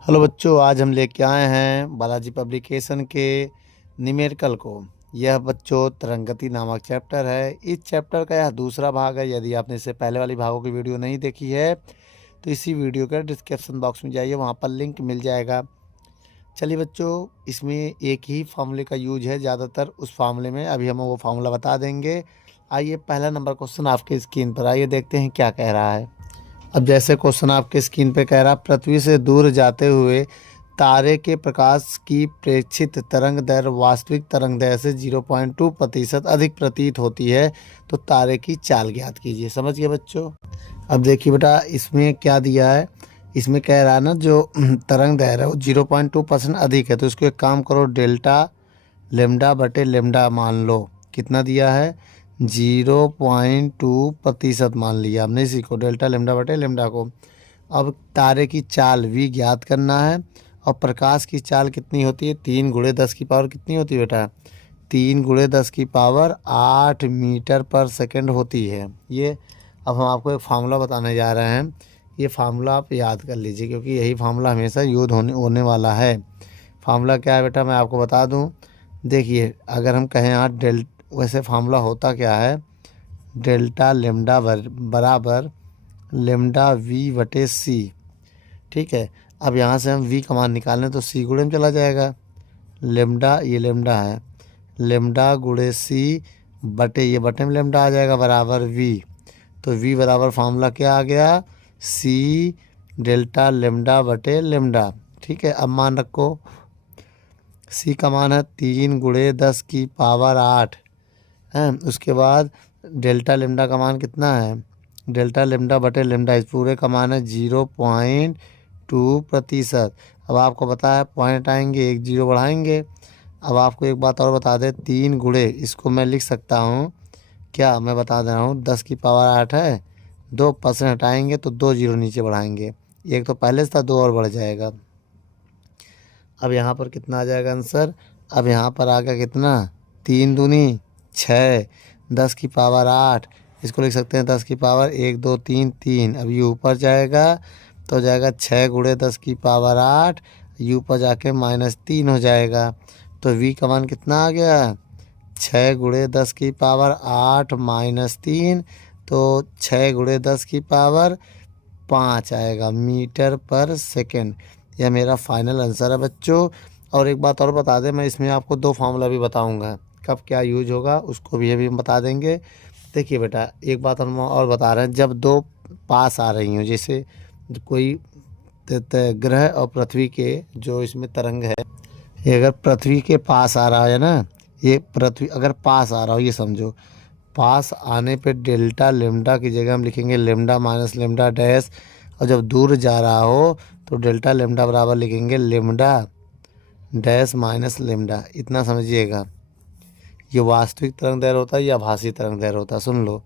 Hello बच्चों, आज हम लेके आए हैं बालाजी पब्लिकेशन के न्यूमेरिकल को। यह बच्चों तरंगति नामक चैप्टर है। इस चैप्टर का यह दूसरा भाग है। यदि आपने इससे पहले वाली भागों की वीडियो नहीं देखी है तो इसी वीडियो के डिस्क्रिप्शन बॉक्स में जाइए, वहाँ पर लिंक मिल जाएगा। चलिए बच्चों, इसमें एक ही फार्मूले का यूज है ज़्यादातर। उस फार्मूले में अभी हम वो फार्मूला बता देंगे। आइए, पहला नंबर क्वेश्चन आपके स्क्रीन पर, आइए देखते हैं क्या कह रहा है। अब जैसे क्वेश्चन आपके स्क्रीन पे कह रहा, पृथ्वी से दूर जाते हुए तारे के प्रकाश की प्रेक्षित तरंग दैर्घ्य वास्तविक तरंग दैर्घ्य से 0.2% अधिक प्रतीत होती है, तो तारे की चाल ज्ञात कीजिए। समझ गए बच्चों? अब देखिए बेटा, इसमें क्या दिया है। इसमें कह रहा है ना, जो तरंग दैर्घ्य है वो 0.2% अधिक है, तो इसको एक काम करो, डेल्टा लेमडा बटे लेमडा मान लो। कितना दिया है? 0.2% मान लिया हमने इसी को, डेल्टा लेमडा बटे लेमडा को। अब तारे की चाल v ज्ञात करना है, और प्रकाश की चाल कितनी होती है? 3 गुणे 10 की पावर कितनी होती है बेटा? 3 गुणे 10 की पावर 8 मीटर पर सेकंड होती है। ये अब हम आपको एक फार्मूला बताने जा रहे हैं। ये फार्मूला आप याद कर लीजिए, क्योंकि यही फार्मूला हमेशा यूज होने वाला है। फार्मूला क्या है बेटा, मैं आपको बता दूं। देखिए, अगर हम कहें यहाँ वैसे फार्मूला होता क्या है, डेल्टा लेमडा बराबर लेमडा वी बटे सी। ठीक है, अब यहाँ से हम वी का मान निकालें तो सी गुणे में चला जाएगा। लेमडा, ये लेमडा है, लेमडा गुणे सी बटे, ये बटे में लेमडा आ जाएगा, बराबर वी। तो वी बराबर फार्मूला क्या आ गया? सी डेल्टा लेमडा बटे लेमडा। ठीक है, अब मान रखो, सी का मान है 3 गुणे 10 की पावर 8 है। उसके बाद डेल्टा लेमडा का मान कितना है? डेल्टा लेमडा बटे लेमडा, इस पूरे का मान है 0.2%। अब आपको पता है पॉइंट आएंगे, एक जीरो बढ़ाएंगे। अब आपको एक बात और बता दें, 3 गुणे, इसको मैं लिख सकता हूँ क्या, मैं बता दे रहा हूँ, 10 की पावर 8 है, 2% हटाएंगे तो 2 जीरो नीचे बढ़ाएंगे, एक तो पहले से था, 2 और बढ़ जाएगा। अब यहाँ पर कितना आ जाएगा आंसर? अब यहाँ पर आ गया कितना? 3 दूनी 6, 10 की पावर 8, इसको लिख सकते हैं 10 की पावर 1 2 3 3। अब ये ऊपर जाएगा तो हो जाएगा 6 गुणे 10 की पावर 8, ये ऊपर जाके -3 हो जाएगा। तो v का मान कितना आ गया? 6 गुणे 10 की पावर 8 -3, तो 6 गुणे 10 की पावर 5 आएगा मीटर पर सेकेंड। यह मेरा फाइनल आंसर है बच्चों। और एक बात और बता दें, मैं इसमें आपको 2 फार्मूला भी बताऊंगा, कब क्या यूज होगा उसको भी अभी हम बता देंगे। देखिए बेटा, एक बात हम और बता रहे हैं, जब 2 पास आ रही हों, जैसे कोई ग्रह और पृथ्वी के जो इसमें तरंग है, ये अगर पृथ्वी के पास आ रहा है ना, ये पृथ्वी अगर पास आ रहा हो, ये समझो, पास आने पे डेल्टा लेमडा की जगह हम लिखेंगे लेमडा माइनस लेमडा डैश, और जब दूर जा रहा हो तो डेल्टा लेमडा बराबर लिखेंगे लेमडा डैश माइनस लेमडा। इतना समझिएगा। ये वास्तविक तरंग दैर्घ्य होता है या आभासी तरंग दैर्घ्य होता है? सुन लो,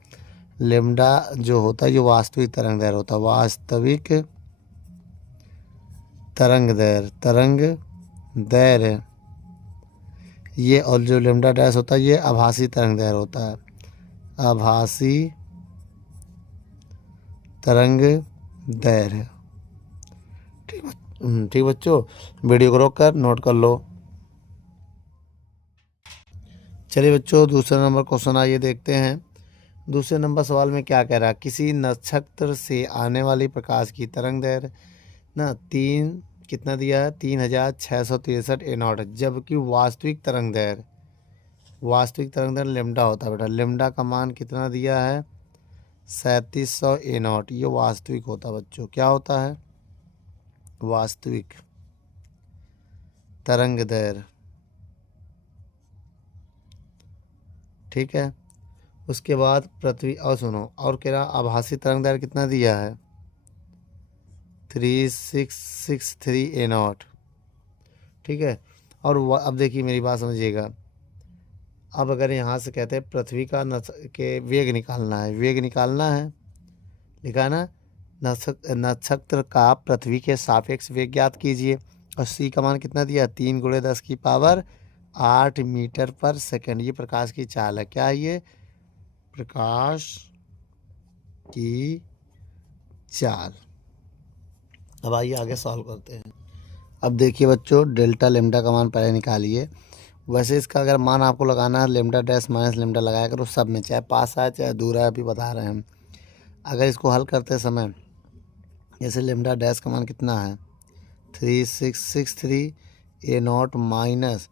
लेमडा जो होता है ये वास्तविक तरंग दैर्घ्य होता है, वास्तविक तरंग दैर्घ्य ये, और जो लेमडा डैश होता है ये आभासी तरंग दैर्घ्य होता है, आभासी तरंग दैर्घ्य। ठीक बच्चों, वीडियो को रोक कर नोट कर लो। चलिए बच्चों, दूसरा नंबर क्वेश्चन आइए देखते हैं। दूसरे नंबर सवाल में क्या कह रहा है, किसी नक्षत्र से आने वाली प्रकाश की तरंग दैर्घ्य ना 3 कितना दिया है? 3663 A0, जबकि वास्तविक तरंग दैर्घ्य लेमडा होता है बेटा। लेमडा का मान कितना दिया है? 3700 A0। ये वास्तविक होता है बच्चों। क्या होता है? वास्तविक तरंग दैर्घ्य। ठीक है, उसके बाद पृथ्वी, और सुनो, और कह रहा आभासी तरंग दैर्घ्य कितना दिया है? 3663 A0। ठीक है, और अब देखिए मेरी बात समझिएगा। अब अगर यहाँ से कहते हैं पृथ्वी का के वेग निकालना है, वेग निकालना है, लिखा है ना, नक्षत्र का पृथ्वी के सापेक्ष वेग ज्ञात कीजिए। और सी का मान कितना दिया? 3 गुणे 10 की पावर 8 मीटर पर सेकंड। ये प्रकाश की चाल है। क्या है ये? प्रकाश की चाल। अब आइए आगे सॉल्व करते हैं। अब देखिए बच्चों, डेल्टा लेमडा का मान पहले निकालिए। वैसे इसका अगर मान आपको लगाना है लेमडा डैश माइनस लेमडा लगाया करो सब में, चाहे पास आए चाहे दूर आए, अभी बता रहे हैं हम। अगर इसको हल करते समय जैसे लेमडा डैश का मान कितना है 3663 ए नॉट माइनस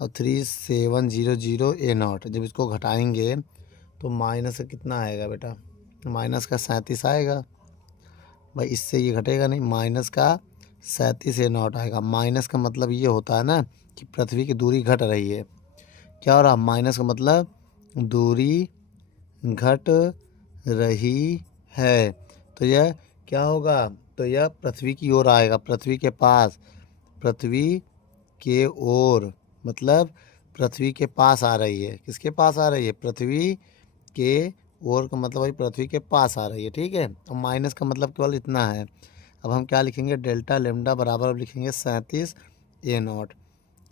और 3700 ए नॉट, जब इसको घटाएंगे तो माइनस का कितना आएगा बेटा, माइनस का 37 आएगा भाई, इससे ये घटेगा नहीं, माइनस का 37 ए नॉट आएगा। माइनस का मतलब ये होता है ना कि पृथ्वी की दूरी घट रही है। क्या हो रहा, माइनस का मतलब दूरी घट रही है, तो यह क्या होगा, तो यह पृथ्वी की ओर आएगा, पृथ्वी के पास, पृथ्वी के ओर, मतलब पृथ्वी के पास आ रही है। किसके पास आ रही है, पृथ्वी के ओर का मतलब भाई पृथ्वी के पास आ रही है। ठीक है, और माइनस का मतलब केवल इतना है। अब हम क्या लिखेंगे, डेल्टा लेमडा बराबर अब लिखेंगे 37 ए नॉट।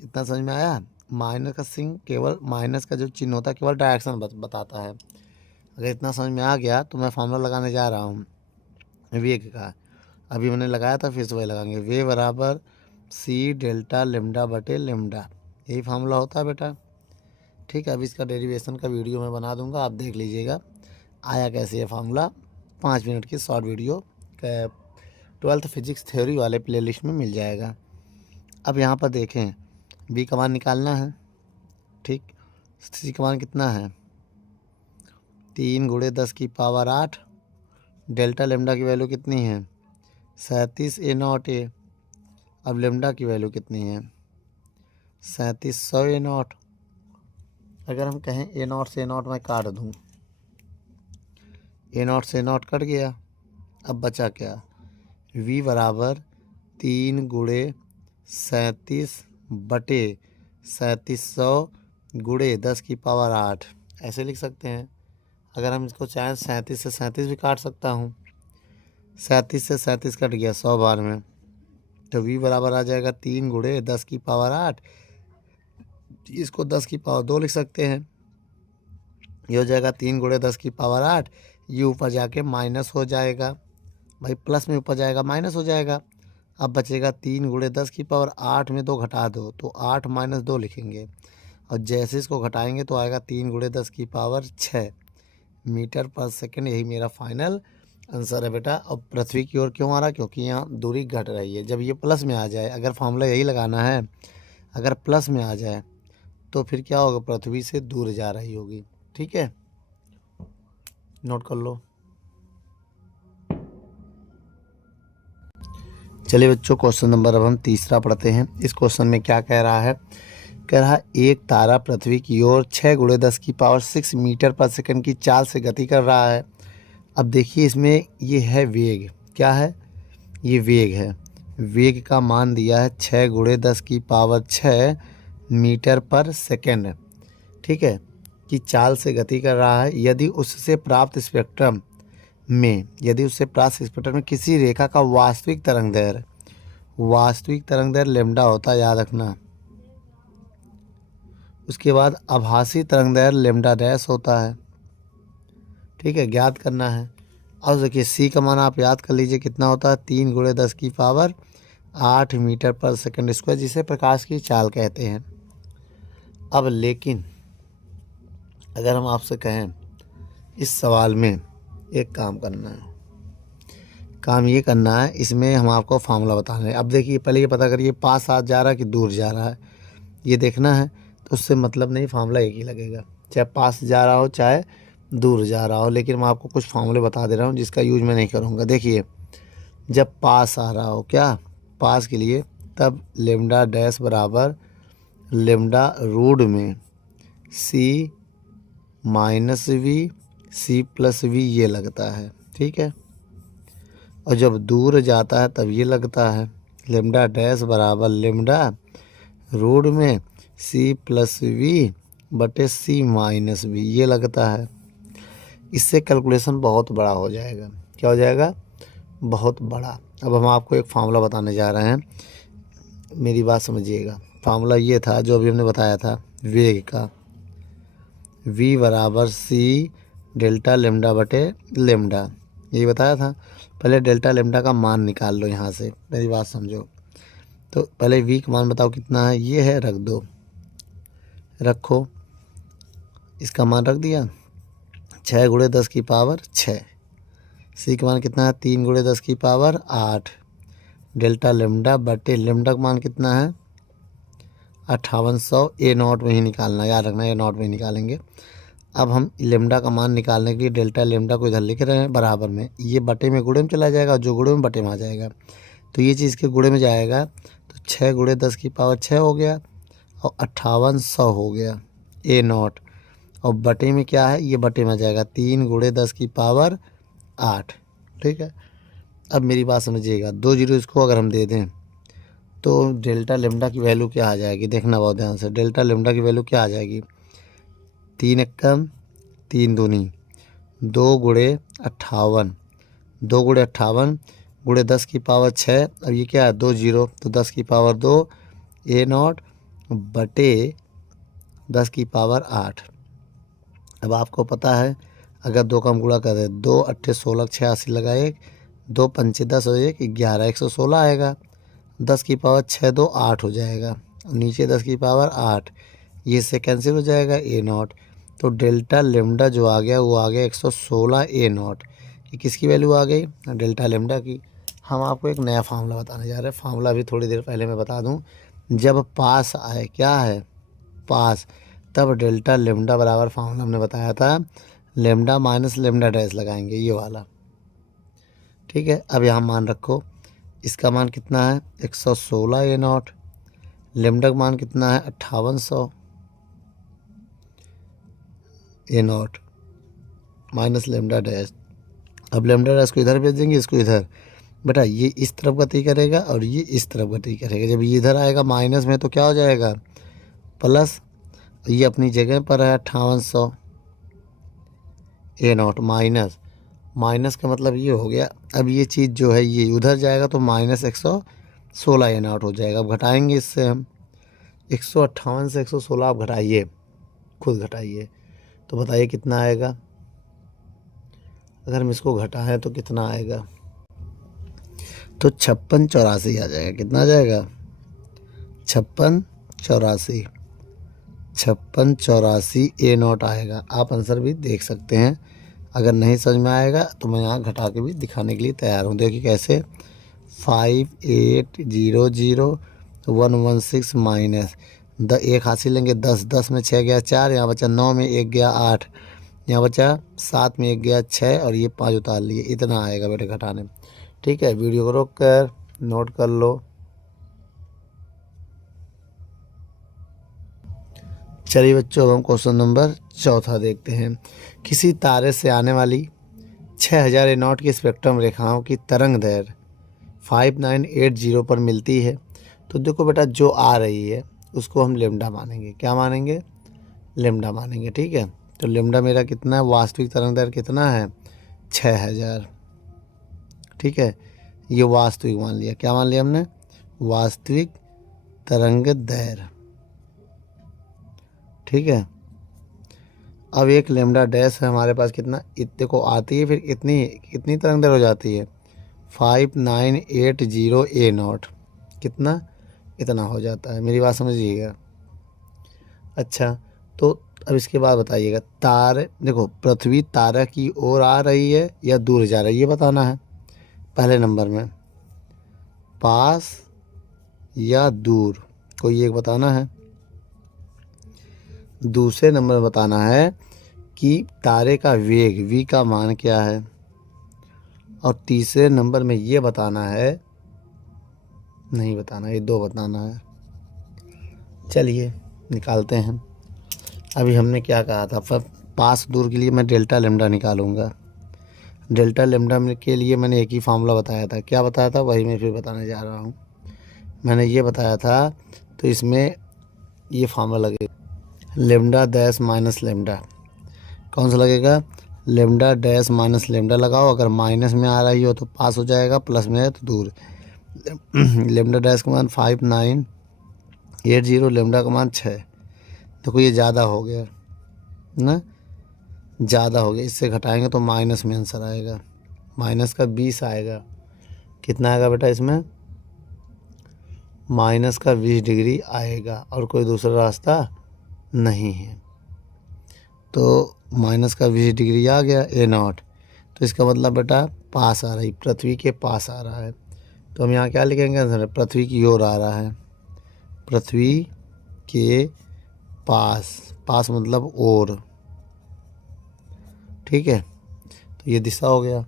इतना समझ में आया। माइनस का सिंह केवल, माइनस का जो चिन्ह होता है केवल डायरेक्शन बताता है। अगर इतना समझ में आ गया तो मैं फार्मूला लगाने जा रहा हूँ वेग का। अभी मैंने लगाया था, फिर से वही लगाएंगे, वे बराबर सी डेल्टा लेमडा बटे लेमडा, यही फार्मूला होता है बेटा। ठीक है, अब इसका डेरिवेशन का वीडियो मैं बना दूंगा, आप देख लीजिएगा आया कैसे ये फार्मूला। 5 मिनट की short video 12th physics theory वाले प्लेलिस्ट में मिल जाएगा। अब यहाँ पर देखें, बी का मान निकालना है। ठीक, सी का मान कितना है 3 × 10 की पावर 8, डेल्टा लेमडा की वैल्यू कितनी है 37 ए नॉट ए। अब लेमडा की वैल्यू कितनी है 3700 ए नॉट। अगर हम कहें ए नॉट से ए नॉट मैं काट दूँ, ए नॉट से ए नॉट कट गया, अब बचा क्या, v बराबर 3 × 37 बटे 3700 × 10 की पावर 8, ऐसे लिख सकते हैं। अगर हम इसको चाहें 37 से 37 भी काट सकता हूँ, 37 से 37 कट गया 100 बार में, तो v बराबर आ जाएगा 3 × 10 की पावर 8। इसको 10 की पावर 2 लिख सकते हैं, ये हो जाएगा 3 × 10 की पावर 8। ये ऊपर जाके माइनस हो जाएगा भाई, प्लस में ऊपर जाएगा माइनस हो जाएगा। अब बचेगा 3 × 10 की पावर 8 में 2 घटा दो तो 8 - 2 लिखेंगे, और जैसे इसको घटाएंगे तो आएगा 3 × 10 की पावर 6 मीटर पर सेकंड। यही मेरा फाइनल आंसर है बेटा। अब पृथ्वी की ओर क्यों आ रहा है, क्योंकि यहाँ दूरी घट रही है। जब ये प्लस में आ जाए, अगर फार्मूला यही लगाना है, अगर प्लस में आ जाए तो फिर क्या होगा, पृथ्वी से दूर जा रही होगी। ठीक है, नोट कर लो। चलिए बच्चों, क्वेश्चन नंबर अब हम तीसरा पढ़ते हैं। इस क्वेश्चन में क्या कह रहा है, कह रहा है एक तारा पृथ्वी की ओर 6 × 10 की पावर 6 मीटर पर सेकंड की चाल से गति कर रहा है। अब देखिए इसमें ये है वेग, क्या है, ये वेग है। वेग का मान दिया है 6 × 10 की पावर 6 मीटर पर सेकंड, ठीक है, की चाल से गति कर रहा है। यदि उससे प्राप्त स्पेक्ट्रम में, किसी रेखा का वास्तविक तरंग दैर्घ्य लेमडा होता है, याद रखना। उसके बाद आभासी तरंग दैर्घ्य लेमडा डैश होता है। ठीक है, ज्ञात करना है। और देखिए सी का मान आप याद कर लीजिए कितना होता है, 3 × 10 की पावर 8 मीटर पर सेकंड स्क्वायर, जिसे प्रकाश की चाल कहते हैं। अब लेकिन अगर हम आपसे कहें इस सवाल में एक काम करना है, काम ये करना है, इसमें हम आपको फार्मूला बताना है। अब देखिए पहले ये पता करिए पास आ जा रहा है कि दूर जा रहा है, ये देखना है। तो उससे मतलब नहीं, फार्मूला एक ही लगेगा, चाहे पास जा रहा हो चाहे दूर जा रहा हो। लेकिन मैं आपको कुछ फार्मूले बता दे रहा हूँ जिसका यूज मैं नहीं करूँगा। देखिए जब पास आ रहा हो, क्या पास के लिए, तब लेमडा डैश बराबर लेमडा रूट में सी -v c + v ये लगता है। ठीक है, और जब दूर जाता है तब ये लगता है लेमडा डैश बराबर लेमडा रूट में c + v बटे c - v ये लगता है। इससे कैलकुलेशन बहुत बड़ा हो जाएगा। क्या हो जाएगा, बहुत बड़ा। अब हम आपको एक फार्मूला बताने जा रहे हैं, मेरी बात समझिएगा। फार्मूला ये था जो अभी हमने बताया था वेग का, v बराबर c डेल्टा लेमडा बटे लेमडा, यही बताया था। पहले डेल्टा लेमडा का मान निकाल लो यहाँ से, मेरी बात समझो। तो पहले v का मान बताओ कितना है, ये है, रख दो, रखो, इसका मान रख दिया, 6 गुणे 10 की पावर 6। c का मान कितना है, 3 गुणे 10 की पावर 8। डेल्टा लेमडा बटे लेमडा का मान कितना है 5800। ए नॉट में ही निकालना, याद रखना ए नॉट में ही निकालेंगे। अब हम लेमडा का मान निकालने के लिए डेल्टा लेमडा को इधर लिख रहे हैं बराबर में, ये बटे में गुणे में चला जाएगा, जो गुणे में बटे में आ जाएगा, तो ये चीज़ के गुणे में जाएगा, तो 6 गुणे 10 की पावर 6 हो गया और 5800 हो गया ए नॉट। और बटे में क्या है, ये बटे में आ जाएगा 3 गुणे 10 की पावर 8। ठीक है, अब मेरी बात समझिएगा, 2 जीरो इसको अगर हम दे दें तो डेल्टा लेमडा की वैल्यू क्या आ जाएगी, देखना बहुत ध्यान से। डेल्टा लेमडा की वैल्यू क्या आ जाएगी, 3 एकम 3 दूनी 2 गुणे 58, 2 गुणे 58 गुणे 10 की पावर 6। अब ये क्या है 2 जीरो, तो 10 की पावर 2 ए नॉट बटे 10 की पावर 8। अब आपको पता है अगर 2 का हम गुणा कर दें, 2 अट्ठे 16 86 लगा 1, 2 पंचे 10 और 1 11 116 आएगा। 10 की पावर 6 2 8 हो जाएगा, नीचे 10 की पावर 8, ये से कैंसिल हो जाएगा ए नॉट। तो डेल्टा लेमडा जो आ गया वो आ गया 116 ए नॉट। ये किसकी वैल्यू आ गई, डेल्टा लेमडा की। हम आपको एक नया फार्मूला बताने जा रहे हैं, फार्मूला भी थोड़ी देर पहले मैं बता दूं। जब पास आए, क्या है पास, तब डेल्टा लेमडा बराबर फार्मूला हमने बताया था लेमडा माइनस लेमडा डैश लगाएंगे, ये वाला। ठीक है, अब यहाँ मान रखो, इसका मान कितना है 116 ए नॉट, लेमडा का मान कितना है 5800 ए नॉट माइनस लेमडा डैश। अब लेमडा डैश को इधर भेज देंगे, इसको इधर, बेटा ये इस तरफ गति करेगा और ये इस तरफ गति करेगा। जब ये इधर आएगा माइनस में तो क्या हो जाएगा प्लस, ये अपनी जगह पर है 5800 ए नॉट माइनस, माइनस का मतलब ये हो गया। अब ये चीज़ जो है ये उधर जाएगा तो माइनस 116 ए नॉट हो जाएगा। अब घटाएंगे इससे हम 158 से 116 आप घटाइए, खुद घटाइए तो बताइए कितना आएगा। अगर हम इसको घटाएं तो कितना आएगा, तो 5684 आ जाएगा। कितना आ जाएगा 5684 ए नॉट आएगा। आप आंसर भी देख सकते हैं, अगर नहीं समझ में आएगा तो मैं यहाँ घटा के भी दिखाने के लिए तैयार हूँ। देखिए कैसे, 5800 माइनस एक हासिल लेंगे 10, 10 में 6 गया 4, यहाँ बचा 9 में 1 गया 8, यहाँ बचा 7 में 1 गया 6 और ये 5 उतार लिए, इतना आएगा बेटे घटाने में। ठीक है, वीडियो को रोक कर नोट कर लो। चलिए बच्चों, हम क्वेश्चन नंबर 4 देखते हैं। किसी तारे से आने वाली 6000 ए नॉट की स्पेक्ट्रम रेखाओं की तरंग दैर्घ्य 5980 पर मिलती है। तो देखो बेटा, जो आ रही है उसको हम लेमडा मानेंगे। क्या मानेंगे, लेमडा मानेंगे। ठीक है, तो लेमडा मेरा कितना है, वास्तविक तरंग दैर्घ्य कितना है 6000। ठीक है, ये वास्तविक मान लिया। क्या मान लिया हमने, वास्तविक तरंग दैर्घ्य। ठीक है, अब एक लेमडा डैश है हमारे पास, कितना इतने को आती है, फिर कितनी तरंग दैर्घ्य हो जाती है 5980 ए नॉट, कितना इतना हो जाता है। मेरी बात समझिएगा। अच्छा, तो अब इसके बाद बताइएगा, तारे देखो, पृथ्वी तारा की ओर आ रही है या दूर जा रही है, ये बताना है। पहले नंबर में पास या दूर, कोई एक बताना है। दूसरे नंबर में बताना है कि तारे का वेग v का मान क्या है। और तीसरे नंबर में ये बताना है, नहीं बताना, ये 2 बताना है। चलिए निकालते हैं। अभी हमने क्या कहा था, पास दूर के लिए मैं डेल्टा लेमडा निकालूंगा। डेल्टा लेमडा के लिए मैंने एक ही फार्मूला बताया था। क्या बताया था, वही मैं फिर बताने जा रहा हूँ। मैंने ये बताया था, तो इसमें ये फार्मूला लगेगा लेमडा डैश माइनस लेमडा। कौन सा लगेगा, लेमडा डैश माइनस लेमडा लगाओ। अगर माइनस में आ रही हो तो पास हो जाएगा, प्लस में है तो दूर। लेमडा डैश का मान 5980, लेमडा का मान 6। देखो ये ज़्यादा हो गया ना, ज़्यादा हो गया, इससे घटाएंगे तो माइनस में आंसर आएगा, माइनस का 20 आएगा। कितना आएगा बेटा इसमें माइनस का 20 डिग्री आएगा और कोई दूसरा रास्ता नहीं है। तो माइनस का 20 डिग्री आ गया A0, तो इसका मतलब बेटा पास आ रही, पृथ्वी के पास आ रहा है। तो हम यहाँ क्या लिखेंगे आंसर? पृथ्वी की ओर आ रहा है, पृथ्वी के पास, पास मतलब ओर, ठीक है। तो ये दिशा हो गया।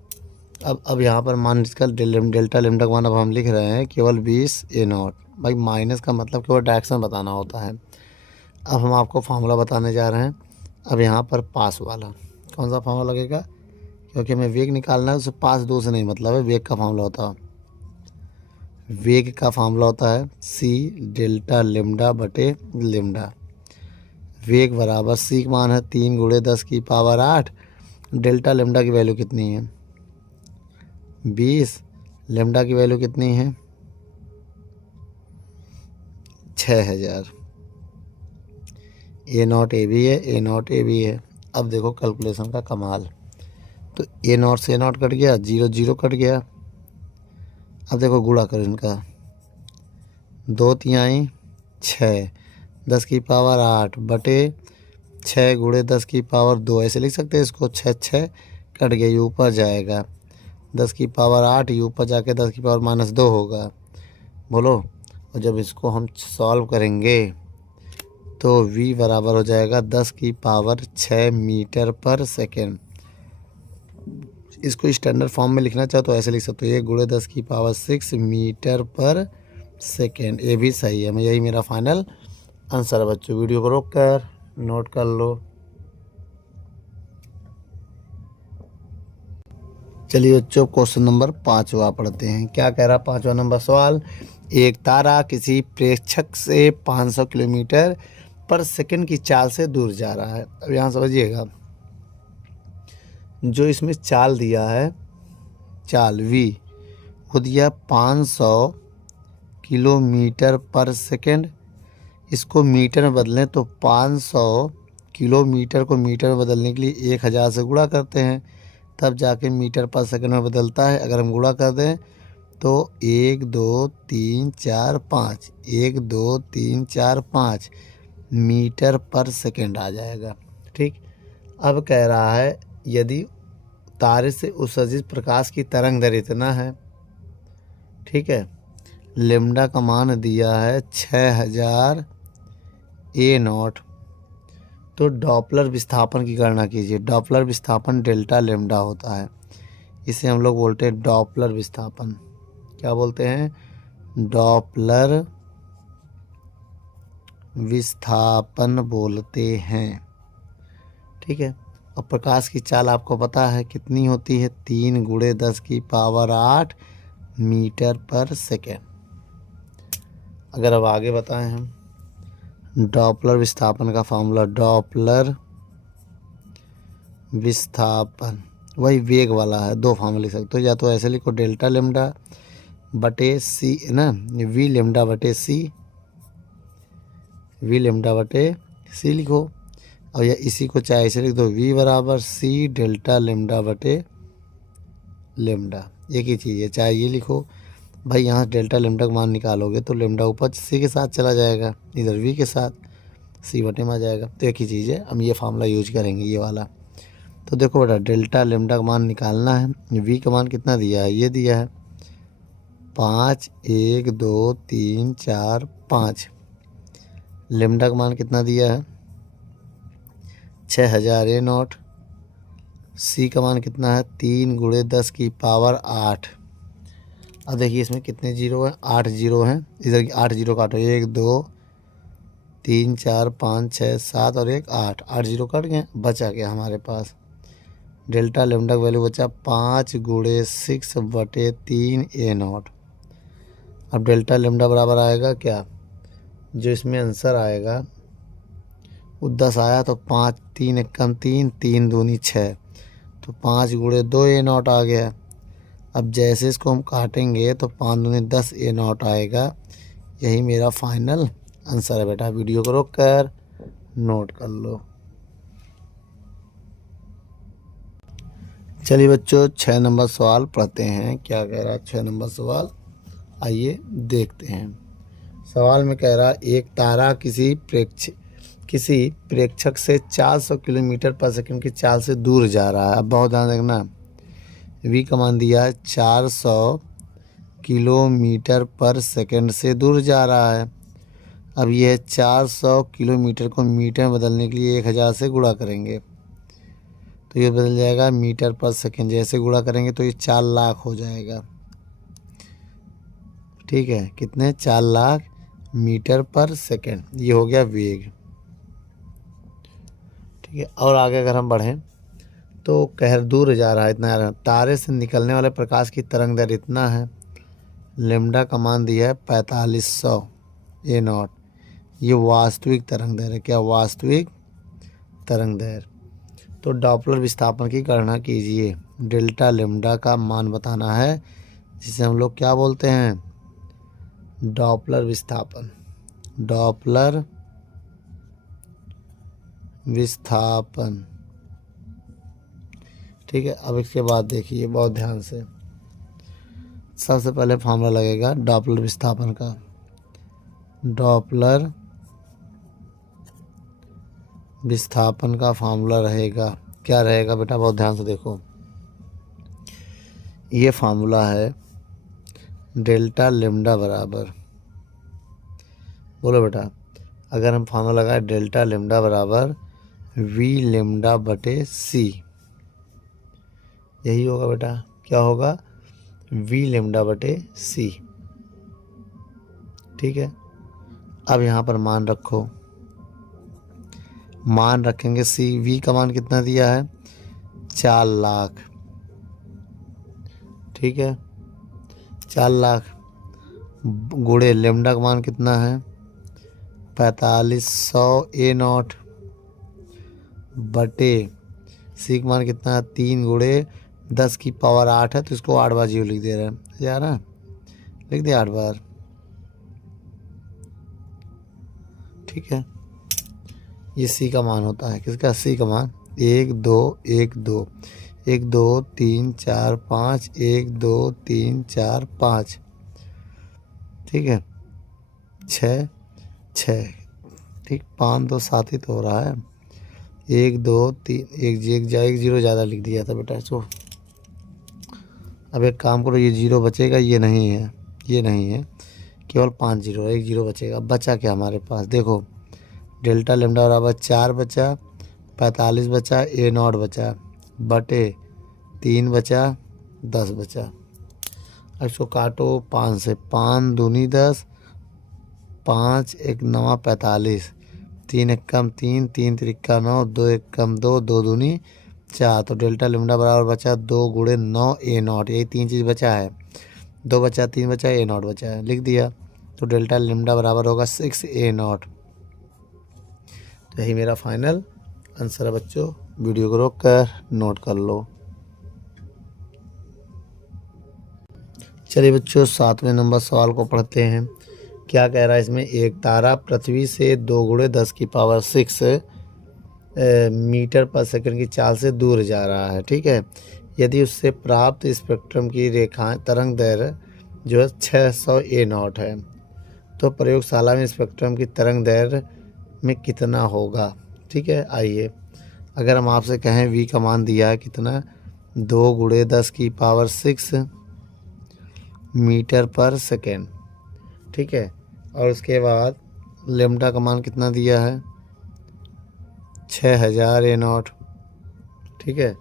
अब यहाँ पर मान इसका डेल्टा लेमडा का मान अब हम लिख रहे हैं केवल 20 A0। भाई माइनस का मतलब केवल डायरेक्शन बताना होता है। अब हम आपको फार्मूला बताने जा रहे हैं। अब यहाँ पर पास वाला कौन सा फार्मूला लगेगा? क्योंकि हमें वेग निकालना है, उससे पास दो से नहीं मतलब है। वेग का फार्मूला होता है, वेग का फार्मूला होता है c डेल्टा लेमडा बटे लेमडा। वेग बराबर c का मान है 3 × 10⁸ डेल्टा लेमडा की वैल्यू कितनी है? 20। लेमडा की वैल्यू कितनी है? 6000। A0 A भी है, A0 A भी है। अब देखो कैलकुलेशन का कमाल। तो A0 से A0 कट गया, 0 0 कट गया। अब देखो गुणा करो इनका, 2 तिहाई 6, 10⁸ बटे 6 × 10⁻²। ऐसे लिख सकते हैं इसको, 6 6 कट गया, ये ऊपर जाएगा 10⁸, ये ऊपर जाके 10⁻−2 होगा। बोलो, और जब इसको हम सॉल्व करेंगे तो v बराबर हो जाएगा 10⁻6 मीटर पर सेकेंड। इसको स्टैंडर्ड फॉर्म में लिखना चाहो तो ऐसे लिख सकते हो, 1 × 10⁻6 मीटर पर सेकेंड। ये भी सही है। यही मेरा फाइनल आंसर है बच्चों। वीडियो को रोक कर नोट कर लो। चलिए बच्चों, क्वेश्चन नंबर 5वां पढ़ते हैं। क्या कह रहा 5वां नंबर सवाल? एक तारा किसी प्रेक्षक से 500 किलोमीटर पर सेकंड की चाल से दूर जा रहा है। अब यहाँ समझिएगा, जो इसमें चाल दिया है, चाल v, वो दिया 500 किलोमीटर पर सेकंड। इसको मीटर में बदलें तो 500 किलोमीटर को मीटर में बदलने के लिए 1000 से गुणा करते हैं, तब जाके मीटर पर सेकंड में बदलता है। अगर हम गुणा कर दें तो 1 2 3 4 5, 1 2 3 4 5 मीटर पर सेकंड आ जाएगा। ठीक। अब कह रहा है यदि तारे से उत्सर्जित प्रकाश की तरंग दैर्घ्य इतना है, ठीक है, लेमडा का मान दिया है 6000 A0, तो डॉपलर विस्थापन की गणना कीजिए। डॉपलर विस्थापन डेल्टा लेमडा होता है, इसे हम लोग बोलते हैं डॉपलर विस्थापन। क्या बोलते हैं? डॉपलर विस्थापन बोलते हैं, ठीक है। और प्रकाश की चाल आपको पता है कितनी होती है? 3 × 10⁸ मीटर पर सेकेंड। अगर अब आगे बताएं हम, डॉपलर विस्थापन का फार्मूला, डॉपलर विस्थापन वही वेग वाला है। दो फार्मूला लिख सकते हो, या तो ऐसे लिखो डेल्टा लेमडा बटे सी ना, वी लेमडा बटे सी, वी लेमडा बटे सी लिखो, और या इसी को चाहे ऐसे लिख दो, v बराबर c डेल्टा लेमडा बटे लेमडा। एक ही चीज़ है, चाहे ये लिखो। भाई यहाँ डेल्टा लेमडा का मान निकालोगे तो लेमडा ऊपर c के साथ चला जाएगा, इधर v के साथ c बटे में आ जाएगा। तो एक ही चीज़ है, हम ये फार्मूला यूज करेंगे, ये वाला। तो देखो बेटा, डेल्टा लेमडा का मान निकालना है। v का मान कितना दिया है? ये दिया है 5, 1 2 3 4 5। लेमडा का मान कितना दिया है? 6000 A0। सी का मान कितना है? 3 × 10⁸। अब देखिए इसमें कितने जीरो हैं? 8 जीरो हैं। इधर की 8 जीरो काटो, 1 2 3 4 5 6 7 और 1 8, 8 जीरो कट गए। बचा क्या हमारे पास? डेल्टा लेमडा का वैल्यू बचा 5 × 6 बटे 3 A0। अब डेल्टा लेमडा बराबर आएगा क्या? जो इसमें आंसर आएगा वो 10 आया, तो 5 3 एकम 3, 3 दूनी 6, तो 5 × 2 A0 आ गया। अब जैसे इसको हम काटेंगे तो 5 दूनी 10 A0 आएगा। यही मेरा फाइनल आंसर है बेटा। वीडियो को रोक कर नोट कर लो। चलिए बच्चों, 6 नंबर सवाल पढ़ते हैं। क्या कह रहा है 6 नंबर सवाल? आइए देखते हैं। सवाल में कह रहा एक तारा किसी प्रेक्षक से 400 किलोमीटर पर सेकंड की चाल से दूर जा रहा है। अब बहुत ध्यान देखना, वी का मान दिया है 400 किलोमीटर पर सेकंड से दूर जा रहा है। अब यह 400 किलोमीटर को मीटर में बदलने के लिए 1000 से गुणा करेंगे तो ये बदल जाएगा मीटर पर सेकंड। जैसे गुणा करेंगे तो ये 4 लाख हो जाएगा। ठीक है, कितने? 4 लाख मीटर पर सेकंड। ये हो गया वेग। ठीक है, और आगे अगर हम बढ़ें तो कहर दूर जा रहा है, इतना तारे से निकलने वाले प्रकाश की तरंग दैर्घ्य इतना है। लेमडा का मान दिया है 4500 ए नॉट। ये वास्तविक तरंग दैर्घ्य। क्या? वास्तविक तरंग दैर्घ्य। तो डॉपलर विस्थापन की गणना कीजिए। डेल्टा लेमडा का मान बताना है, जिसे हम लोग क्या बोलते हैं? डॉपलर विस्थापन। डॉपलर विस्थापन। ठीक है, अब इसके बाद देखिए बहुत ध्यान से। सबसे पहले फॉर्मूला लगेगा डॉपलर विस्थापन का। डॉपलर विस्थापन का फॉर्मूला रहेगा, क्या रहेगा बेटा? बहुत ध्यान से देखो। ये फार्मूला है डेल्टा लेमडा बराबर, बोलो बेटा, अगर हम फार्मूला लगाए डेल्टा लेमडा बराबर वी लेमडा बटे सी, यही होगा बेटा। क्या होगा? वी लेमडा बटे सी। ठीक है, अब यहाँ पर मान रखो। मान रखेंगे सी, वी का मान कितना दिया है? 4 लाख। ठीक है, 4 लाख गुणे लेमडा का मान कितना है? 4500 ए नॉट बटे सी का मान कितना है? 3 गुणे 10 की पावर 8 है, तो इसको 8 बार 0 लिख दे रहे हैं। यार ना, लिख दिया 8 बार। ठीक है, ये सी का मान होता है। किसका? सी का मान 1 2 1 2 1 2 3 4 5 1 2 3 4 5। ठीक है, 6 6। ठीक, 5 2 7 ही तो हो रहा है। 1 2 3 1 0 ज़्यादा लिख दिया था बेटा इसको। अब एक काम करो, ये 0 बचेगा, ये नहीं है, ये नहीं है, केवल 5 0, 1 0 बचेगा। बचा क्या हमारे पास? देखो, डेल्टा लेमडा बराबर 4 बचा, 45 बचा, ए नॉट बचा, बटे 3 बचा, 10 बचा। अब इसको काटो 5 से। 5 दूनी 10, 5 1 9 45, 3 1 कम 3, 3 3 9, 2 1 कम 2, 2 दूनी 4। तो डेल्टा लेमडा बराबर बचा 2 गुणे 9 ए नॉट। यही 3 चीज़ बचा है। 2 बचा, 3 बचा, ए नॉट बचा है, लिख दिया। तो डेल्टा लेमडा बराबर होगा 6 ए नॉट। तो यही मेरा फाइनल आंसर है बच्चों। वीडियो को रोक कर नोट कर लो। चलिए बच्चों, 7वें नंबर सवाल को पढ़ते हैं। क्या कह रहा है इसमें? एक तारा पृथ्वी से 2 गुणे 10 की पावर 6 मीटर पर सेकंड की चाल से दूर जा रहा है। ठीक है, यदि उससे प्राप्त स्पेक्ट्रम की रेखाएं तरंग दैर्घ्य जो है 600 ए नॉट है, तो प्रयोगशाला में स्पेक्ट्रम की तरंग दैर्घ्य में कितना होगा? ठीक है, आइए, अगर हम आपसे कहें वी का मान दिया है कितना? 2 गुणे 10 की पावर 6 मीटर पर सेकेंड। ठीक है, और उसके बाद लेमडा का मान कितना दिया है? 6000 ए नॉट। ठीक है,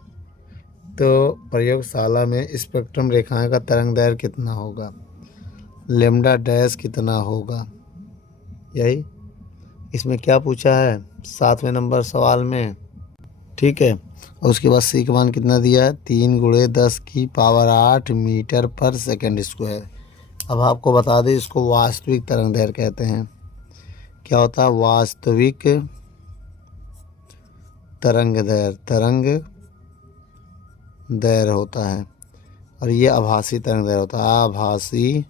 तो प्रयोगशाला में स्पेक्ट्रम रेखाएं का तरंग दैर्घ्य कितना होगा? लेमडा डैश कितना होगा? यही इसमें क्या पूछा है 7वें नंबर सवाल में। ठीक है, और उसके बाद सी का मान कितना दिया है? 3 गुणे 10 की पावर 8 मीटर पर सेकेंड स्क्वायर। अब आपको बता दें, इसको वास्तविक तरंग दैर्घ्य कहते हैं। क्या होता है? वास्तविक तरंग दैर्घ्य। तरंग दैर्घ्य होता है, और ये आभासी तरंग दैर्घ्य होता है। आभासी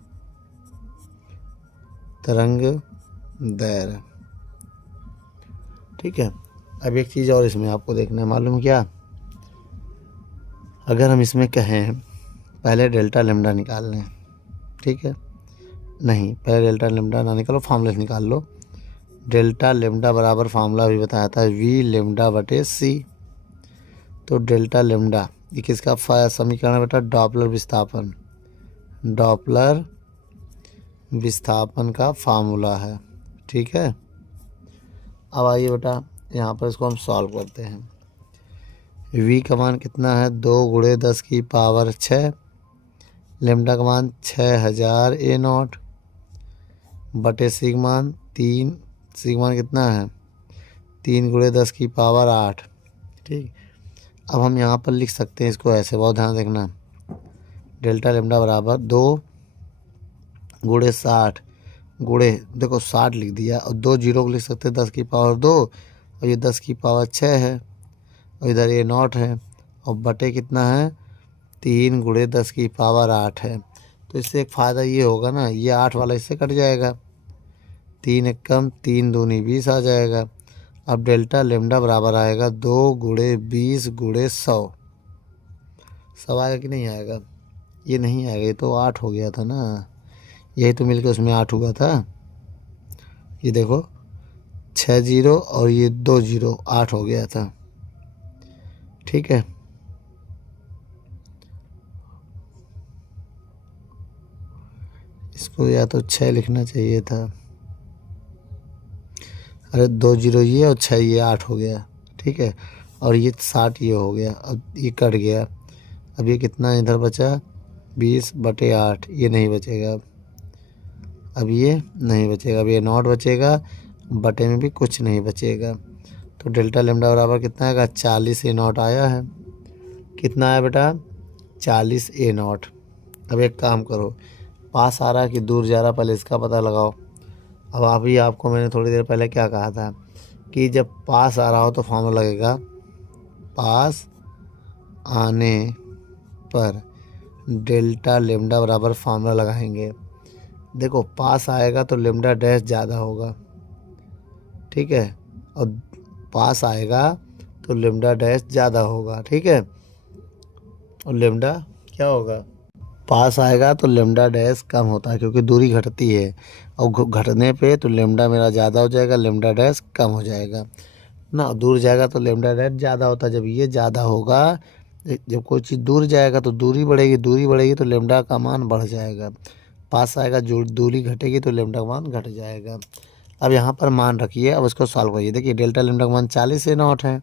तरंग दैर्घ्य। ठीक है, अब एक चीज़ और इसमें आपको देखना है, मालूम क्या? अगर हम इसमें कहें पहले डेल्टा लेमडा निकाल लें। ठीक है, नहीं, पहले डेल्टा लेमडा ना निकालो, फार्मूला से निकाल लो। डेल्टा लेमडा बराबर फार्मूला भी बताया था वी लेमडा बटे सी। तो डेल्टा लेमडा ये किसका समीकरण है बेटा? डॉपलर विस्थापन। डॉपलर विस्थापन का फार्मूला है। ठीक है, अब आइए बेटा यहाँ पर इसको हम सॉल्व करते हैं। v का मान कितना है? 2 × 10⁻⁶। लेमडा का मान 6000 A0 बटे सी का मान 3। सी का मान कितना है? 3 × 10⁸। ठीक, अब हम यहाँ पर लिख सकते हैं इसको ऐसे, बहुत ध्यान देखना। डेल्टा लेमडा बराबर 2 × 60 गुणे, देखो 60 लिख दिया, और 2 जीरो को लिख सकते हैं 10⁻2, और ये 10⁻6 है, और इधर A0 है, और बटे कितना है? 3 × 10⁸ है। तो इससे एक फ़ायदा ये होगा ना, ये 8 वाला इससे कट जाएगा, 3 एकम 3 दूनी 20 आ जाएगा। अब डेल्टा लेमडा बराबर आएगा 2 × 20 × 100। 100 आएगा कि नहीं आएगा? ये नहीं आएगा, ये तो 8 हो गया था ना, यही तो मिलकर उसमें 8 हुआ था। ये देखो 6 जीरो और ये 2 जीरो, 8 हो गया था। ठीक है, इसको या तो 6 लिखना चाहिए था। अरे 2 जीरो ये और 6 ये, 8 हो गया। ठीक है, और ये 60 ये हो गया, अब ये कट गया। अब ये कितना इधर बचा? 20/8, ये नहीं बचेगा। अब ये नहीं बचेगा, अब ये नॉट बचेगा, बटे में भी कुछ नहीं बचेगा। तो डेल्टा लेमडा बराबर कितना आएगा? 40 A0 आया है। कितना आया बेटा? 40 A0। अब एक काम करो, पास आ रहा है कि दूर जा रहा, पहले इसका पता लगाओ। अब आपको मैंने थोड़ी देर पहले क्या कहा था कि जब पास आ रहा हो तो फॉर्मूला लगेगा पास आने पर डेल्टा लेमडा बराबर फार्मूला लगाएंगे। देखो पास आएगा तो लेमडा डैश ज़्यादा होगा। ठीक है, और पास आएगा तो लेमडा डैश ज़्यादा होगा। ठीक है, और लेमडा क्या होगा? पास आएगा तो लेमडा डैश कम होता है, क्योंकि दूरी घटती है, और घटने पे तो लेमडा मेरा ज़्यादा हो जाएगा, लेमडा डैश कम हो जाएगा ना। दूर जाएगा तो लेमडा डैश ज़्यादा होता है। जब ये ज़्यादा होगा, जब कोई चीज़ दूर जाएगा तो दूरी बढ़ेगी, दूरी बढ़ेगी तो लेमडा का मान बढ़ जाएगा। पास आएगा, जो दूरी घटेगी तो लेमडा का मान घट जाएगा। अब यहाँ पर मान रखिए, अब इसको सॉल्व करिए। देखिए डेल्टा लेमडा का मान 40 A0 है।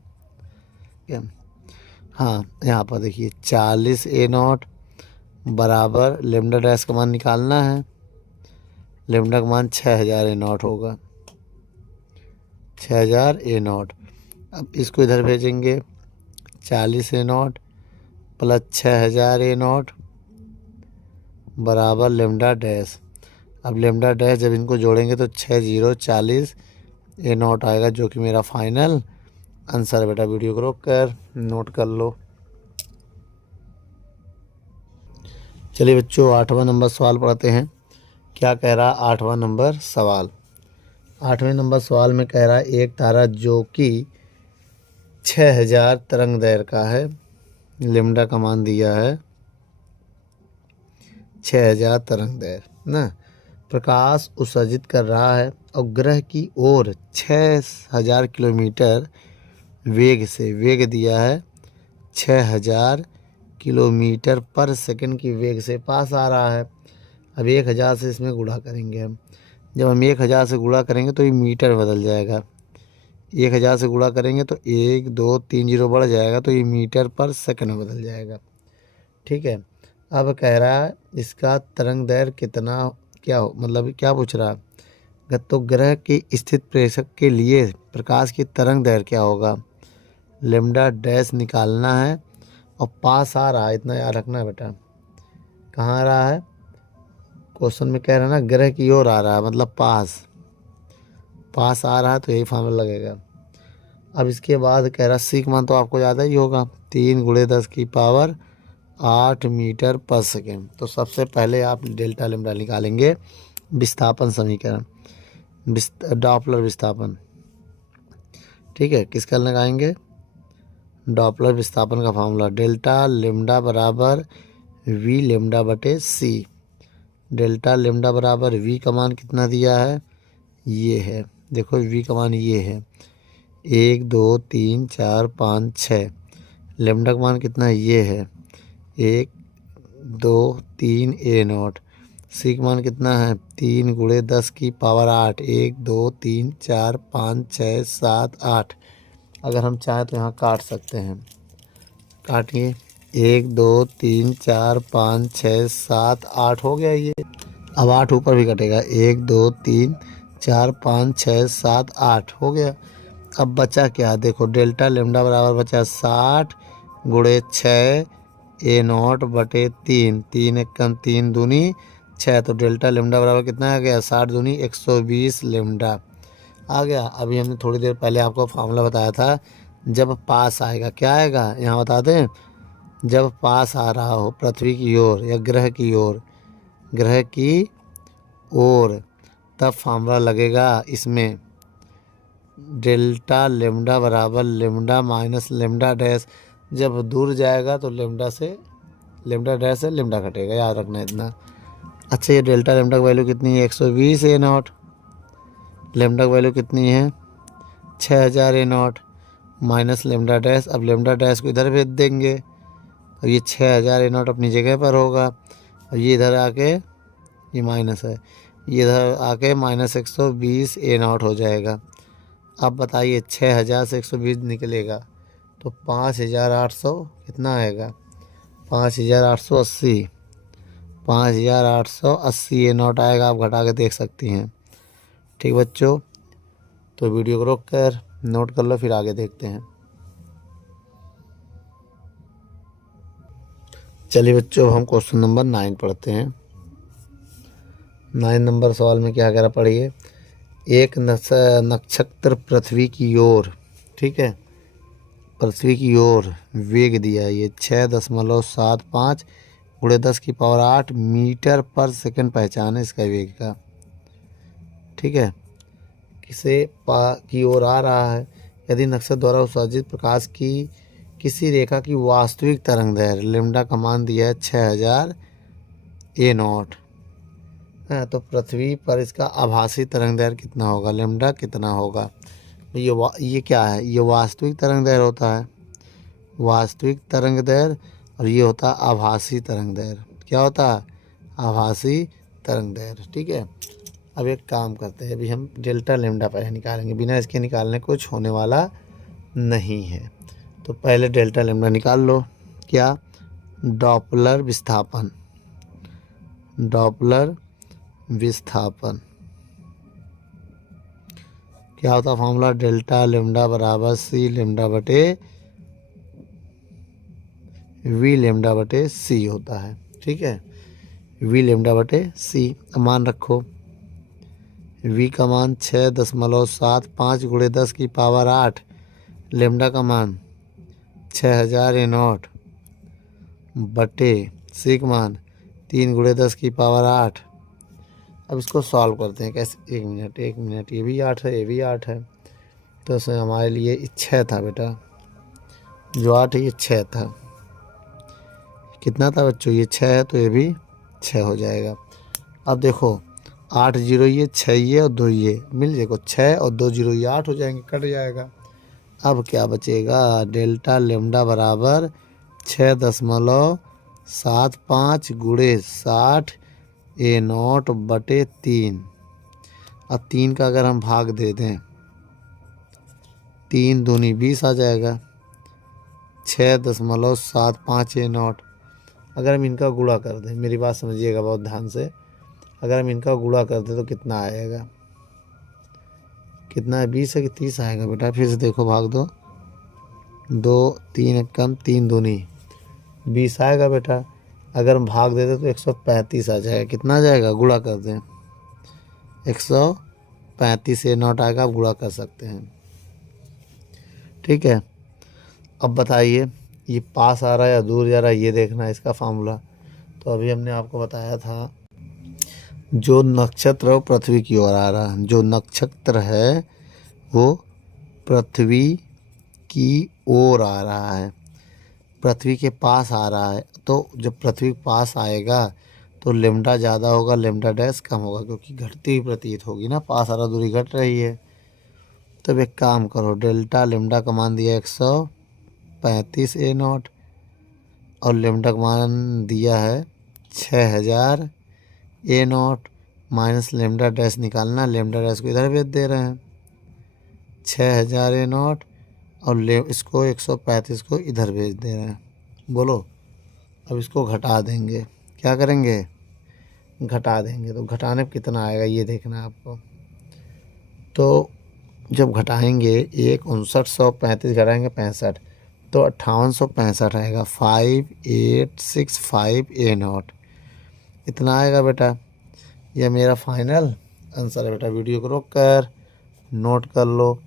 हाँ, यहाँ पर देखिए 40 A0 बराबर लेमडा डैश का मान निकालना है। लेमडा का मान 6000 A0 होगा, 6000 A0। अब इसको इधर भेजेंगे, 40 A0 प्लस 6000 A0 बराबर लेमडा डैश। अब लेमडा डैश जब इनको जोड़ेंगे तो 6 0 40 A0 आएगा, जो कि मेरा फाइनल आंसर। बेटा वीडियो को रोक कर नोट कर लो। चलिए बच्चों 8वां नंबर सवाल पढ़ते हैं। क्या कह रहा 8वां नंबर सवाल? 8वें नंबर सवाल में कह रहा है एक तारा जो कि 6000 तरंग दैर्घ्य का है, लेमडा का मान दिया है 6000 तरंग दैर्घ्य ना, प्रकाश उत्सर्जित कर रहा है और ग्रह की ओर 6000 किलोमीटर वेग से, वेग दिया है 6000 किलोमीटर पर सेकंड की वेग से पास आ रहा है। अब 1000 से इसमें गुणा करेंगे हम। जब हम 1000 से गुणा करेंगे तो ये मीटर बदल जाएगा। 1000 से गुणा करेंगे तो 1 2 3 जीरो बढ़ जाएगा, तो ये मीटर पर सेकंड में बदल जाएगा। ठीक है, अब कह रहा है इसका तरंग दैर्घ्य कितना, क्या मतलब क्या पूछ रहा है? तो ग्रह के स्थित प्रेषक के लिए प्रकाश की तरंग दैर्घ्य क्या होगा? लेमडा डैश निकालना है, और पास आ रहा है, इतना याद रखना है बेटा। कहाँ आ रहा है? क्वेश्चन में कह रहा है ना ग्रह की ओर आ रहा है, मतलब पास आ रहा है, तो यही फार्मूला लगेगा। अब इसके बाद कह रहा सी का मान तो आपको ज़्यादा ही होगा, 3 × 10⁸ मीटर पर सेकेंड। तो सबसे पहले आप डेल्टा लेमडा निकालेंगे, विस्थापन समीकरण, डॉपलर विस्थापन। ठीक है, किसका लगाएंगे? डॉपलर विस्थापन का फार्मूला डेल्टा लेमडा बराबर वी लेमडा बटे सी, डेल्टा लेमडा बराबर वी का मान कितना दिया है, ये है। देखो वी का मान ये है 1 2 3 4 5 6। लेमडा का मान कितना है, ये है 1 2 3 ए नॉट। सी का मान कितना है 3 गुणे 10 की पावर 8 1 2 3 4 5 6 7 8। अगर हम चाहें तो यहाँ काट सकते हैं, काटिए 1 2 3 4 5 6 7 8 हो गया ये। अब 8 ऊपर भी कटेगा 1 2 3 4 5 6 7 8 हो गया। अब बचा क्या, देखो डेल्टा लेमडा बराबर बचा 60 गुणे 6 ए नॉट बटे 3। 3 एकम 3 दूनी 6, तो डेल्टा लेमडा बराबर कितना आ गया 60 दूनी 120 लेमडा आ गया। अभी हमने थोड़ी देर पहले आपको फार्मूला बताया था, जब पास आएगा क्या आएगा, यहाँ बता दें। जब पास आ रहा हो पृथ्वी की ओर या ग्रह की ओर तब फार्मूला लगेगा इसमें डेल्टा लेमडा बराबर लेमडा माइनस लेमडा डैश। जब दूर जाएगा तो लेमडा डैश से लेमडा घटेगा, याद रखना इतना। अच्छा, ये डेल्टा लेमडा की वैल्यू कितनी है 120 ए नॉट। लेमडा की वैल्यू कितनी है 6000 ए नॉट माइनस लेमडा डैश। अब लेमडा डैश को इधर भेज देंगे तो ये 6000 ए नॉट अपनी जगह पर होगा, और ये इधर आके ये माइनस है, ये इधर आके माइनस 120 ए नॉट हो जाएगा। अब बताइए 6000 से 120 निकलेगा तो 5800 कितना आएगा 5880। 5880 ए नॉट आएगा, आप घटा के देख सकती हैं। ठीक बच्चों, तो वीडियो को रोक कर नोट कर लो, फिर आगे देखते हैं। चलिए बच्चों, अब हम क्वेश्चन नंबर 9 पढ़ते हैं। 9 नंबर सवाल में क्या कह रहा पढ़िए। एक नक्षत्र पृथ्वी की ओर, ठीक है, पृथ्वी की ओर वेग दिया है ये 6.75 गुणे 10 की पावर 8 मीटर पर सेकंड पहचाने इसका वेग का। ठीक है, किसे की ओर आ रहा है। यदि नक्षत्र द्वारा उत्सर्जित प्रकाश की किसी रेखा की वास्तविक तरंग दैर्घ्य लेमडा का मान दिया है 6000 ए नॉट, तो पृथ्वी पर इसका आभासी तरंग दैर्घ्य कितना होगा, लेमडा कितना होगा। ये क्या है, ये वास्तविक तरंग दैर्घ्य होता है, वास्तविक तरंग दैर्घ्य, और ये होता है आभासी तरंग दैर्घ्य। क्या होता है, आभासी तरंग दैर्घ्य। ठीक है, अब एक काम करते हैं, अभी हम डेल्टा लेमडा पहले निकालेंगे, बिना इसके निकालने कुछ होने वाला नहीं है। तो पहले डेल्टा लेमडा निकाल लो। क्या, डॉपलर विस्थापन, डॉपलर विस्थापन क्या होता है फॉर्मूला, डेल्टा लेमडा बराबर सी लेमडा बटे वी लेमडा बटे सी होता है। ठीक है, वी लेमडा बटे सी। मान रखो वी का मान 6.75 गुणे 10 की पावर 8, लेमडा का मान 6000 ए नॉट बटे सी का मान 3 गुणे 10 की पावर 8। अब इसको सॉल्व करते हैं कैसे, एक मिनट, ये भी 8 है, ये भी 8 है, तो इसमें हमारे लिए 6 था बेटा, जो 8 है ये 6 था। कितना था बच्चों, ये 6 है, तो ये भी 6 हो जाएगा। अब देखो 8 जीरो ये 6 ये और 2 ये मिल जाएगा, 6 और 2 जीरो ये 8 हो जाएंगे, कट जाएगा। अब क्या बचेगा, डेल्टा लेमडा बराबर 6.75 गुणे 60 ए नॉट बटे 3। अब 3 का अगर हम भाग दे दें, 3 दूनी 20 आ जाएगा, 6.75 ए नॉट। अगर हम इनका गुणा कर दें, मेरी बात समझिएगा बहुत ध्यान से, अगर हम इनका गुणा कर दें तो कितना आएगा, कितना है 20 है कि 30 आएगा बेटा, फिर से देखो भाग दो, 2 3 कम 3 दूनी 20 आएगा बेटा। अगर हम भाग देते तो 135 आ जाएगा, कितना आ जाएगा, गुणा कर दें 135 ए नॉट आएगा, आप गुणा कर सकते हैं। ठीक है, अब बताइए ये पास आ रहा है या दूर जा रहा है, ये देखना है इसका फार्मूला। तो अभी हमने आपको बताया था जो नक्षत्र है वो पृथ्वी की ओर आ रहा है, जो नक्षत्र है वो पृथ्वी की ओर आ रहा है, पृथ्वी के पास आ रहा है। तो जब पृथ्वी के पास आएगा तो लेमडा ज़्यादा होगा, लेमडा डैश कम होगा, क्योंकि घटती हुई प्रतीत होगी ना, पास आ रहा दूरी घट रही है। तो एक काम करो, डेल्टा लेमडा का मान दिया 135 ए नॉट और लेमडा का मान दिया है 6000 ए नॉट, माइनस लेमडा डैश निकालना, लेमडा डैश को इधर भेज दे रहे हैं 6000 ए नॉट और इसको 135 को इधर भेज दे रहे हैं। बोलो, अब इसको घटा देंगे, क्या करेंगे, घटा देंगे। तो घटाने पर कितना आएगा ये देखना है आपको। तो जब घटाएंगे 5935 घटाएंगे 65, तो 5865 आएगा, 5865 ए नॉट इतना आएगा बेटा। यह मेरा फाइनल आंसर है बेटा। वीडियो को रोक कर नोट कर लो।